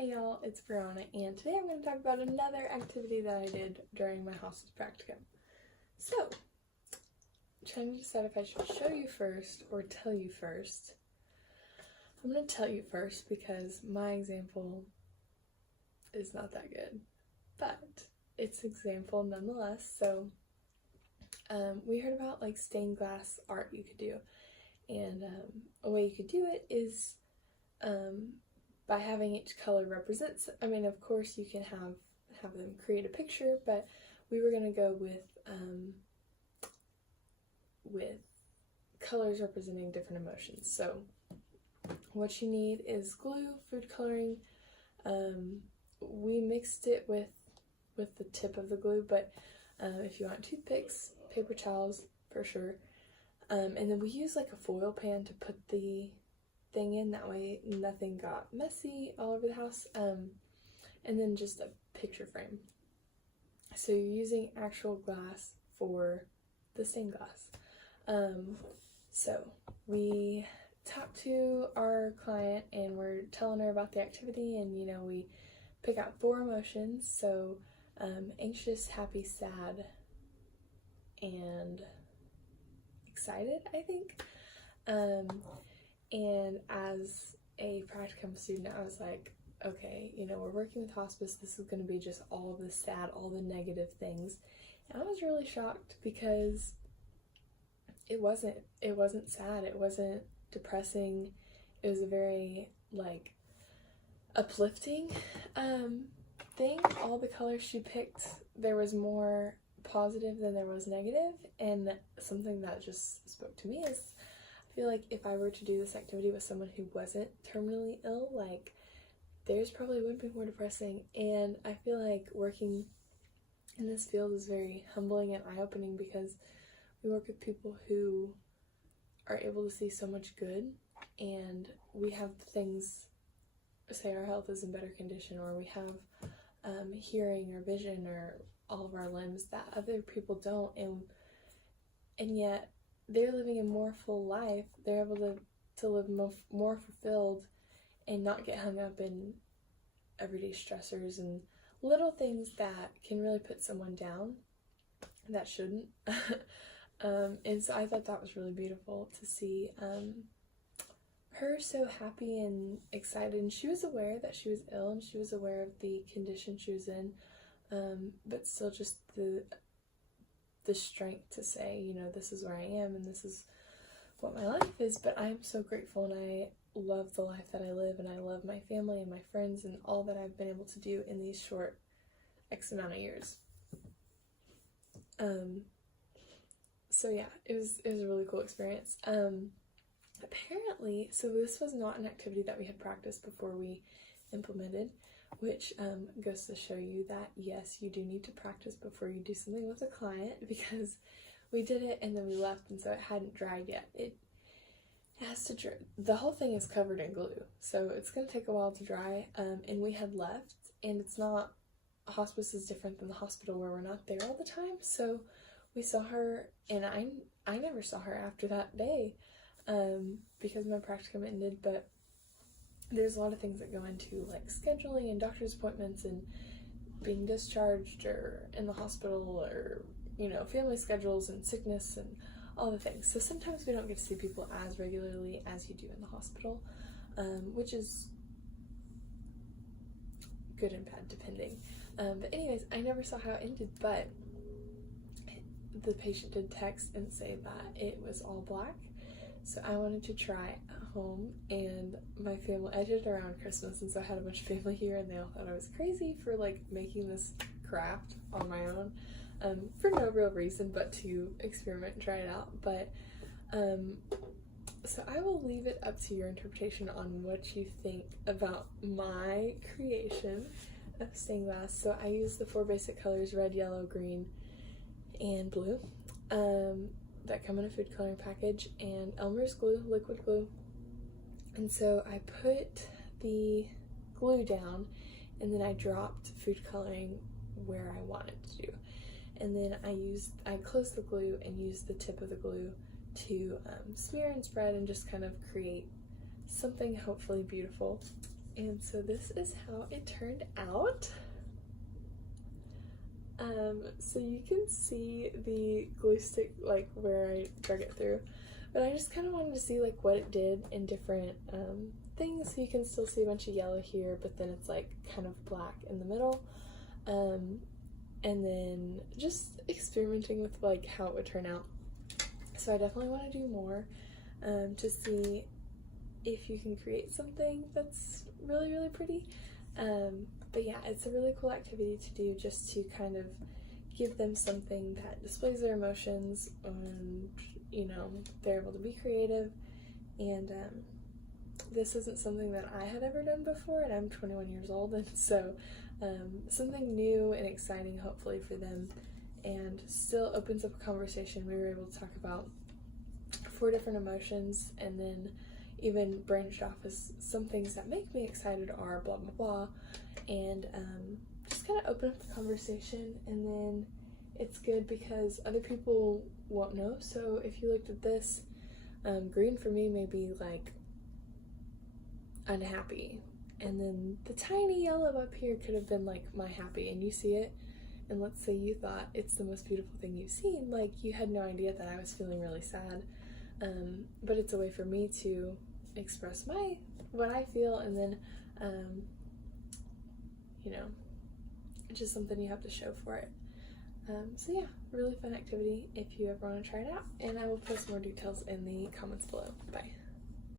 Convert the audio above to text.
Hey y'all, it's Brianna, and today I'm going to talk about another activity that I did during my hospice practicum. So, I'm trying to decide if I should show you first or tell you first. I'm going to tell you first because my example is not that good, but it's an example nonetheless. So, we heard about like stained glass art you could do, and a way you could do it is by having each color represents, of course you can have them create a picture, but we were going to go with colors representing different emotions. So what you need is glue, food coloring. We mixed it with the tip of the glue, but if you want toothpicks, paper towels for sure, and then we use like a foil pan to put the thing in, that way nothing got messy all over the house, and then just a picture frame. So you're using actual glass for the stained glass. So we talked to our client and we're telling her about the activity, and we pick out 4 emotions, so anxious, happy, sad, and excited, I think. And as a practicum student, I was like, okay, we're working with hospice, this is going to be just all the sad, all the negative things. And I was really shocked because it wasn't sad, it wasn't depressing, it was a very, like, uplifting thing. All the colors she picked, there was more positive than there was negative, and something that just spoke to me is, I feel like if I were to do this activity with someone who wasn't terminally ill, like, theirs probably would be more depressing. And I feel like working in this field is very humbling and eye-opening because we work with people who are able to see so much good, and we have things, say our health is in better condition, or we have hearing or vision or all of our limbs that other people don't, and yet they're living a more full life. They're able to live more fulfilled and not get hung up in everyday stressors and little things that can really put someone down that shouldn't. And so I thought that was really beautiful to see her so happy and excited. And she was aware that she was ill, and she was aware of the condition she was in, but still just the strength to say, this is where I am and this is what my life is. But I'm so grateful, and I love the life that I live, and I love my family and my friends and all that I've been able to do in these short X amount of years. So yeah, it was a really cool experience. Apparently, so this was not an activity that we had practiced before we implemented, which goes to show you that yes, you do need to practice before you do something with a client, because we did it and then we left, and so it hadn't dried yet. It has to dry. The whole thing is covered in glue, so it's going to take a while to dry, and we had left, and it's not, hospice is different than the hospital where we're not there all the time, so we saw her, and I never saw her after that day, because my practicum ended. But there's a lot of things that go into like scheduling and doctor's appointments and being discharged or in the hospital, or family schedules and sickness and all the things. So sometimes we don't get to see people as regularly as you do in the hospital, which is good and bad depending. But anyways, I never saw how it ended, but the patient did text and say that it was all black. So I wanted to try at home, and my family, I did it around Christmas, and so I had a bunch of family here, and they all thought I was crazy for like making this craft on my own, for no real reason but to experiment and try it out. But so I will leave it up to your interpretation on what you think about my creation of stained glass. So I used the 4 basic colors: red, yellow, green, and blue, that come in a food coloring package, and Elmer's glue, liquid glue. And so I put the glue down, and then I dropped food coloring where I wanted to do. And then I closed the glue and used the tip of the glue to smear and spread and just kind of create something hopefully beautiful. And so this is how it turned out. So you can see the glue stick like where I drug it through, but I just kind of wanted to see like what it did in different things. So you can still see a bunch of yellow here, but then it's like kind of black in the middle. And then just experimenting with like how it would turn out. So I definitely want to do more to see if you can create something that's really, really pretty. But yeah, it's a really cool activity to do, just to kind of give them something that displays their emotions, and you know, they're able to be creative. And this isn't something that I had ever done before, and I'm 21 years old, and so something new and exciting hopefully for them, and still opens up a conversation. We were able to talk about 4 different emotions, and then even branched off as some things that make me excited are blah blah blah, and just kind of open up the conversation. And then it's good because other people won't know. So if you looked at this, green for me may be like unhappy, and then the tiny yellow up here could have been like my happy, and you see it, and let's say you thought it's the most beautiful thing you've seen, like you had no idea that I was feeling really sad, but it's a way for me to express what I feel, and then you know, it's just something you have to show for it. So yeah, really fun activity if you ever want to try it out, and I will post more details in the comments below. Bye.